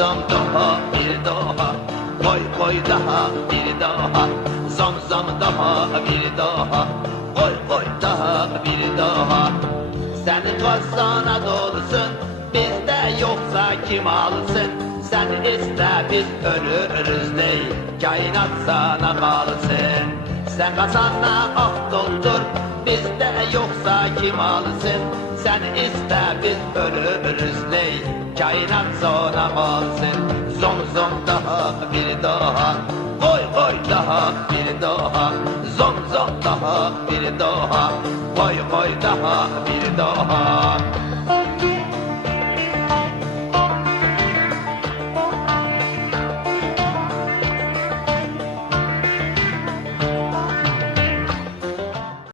zom daha bir daha, koy koy daha bir daha, zom zom daha bir daha, koy koy daha bir daha. Senin kazana dolusun, bizde yoksa kim alsın? Sen iste biz ölürüz ney, kainat sana kalsın. Sen kazana ah doldur, bizde yoksa kim alsın? Sen iste biz ölürüz ney, kainat sana kalsın. Zom zom daha bir daha, koy koy daha bir daha, zom zom daha bir daha, koy koy daha bir daha.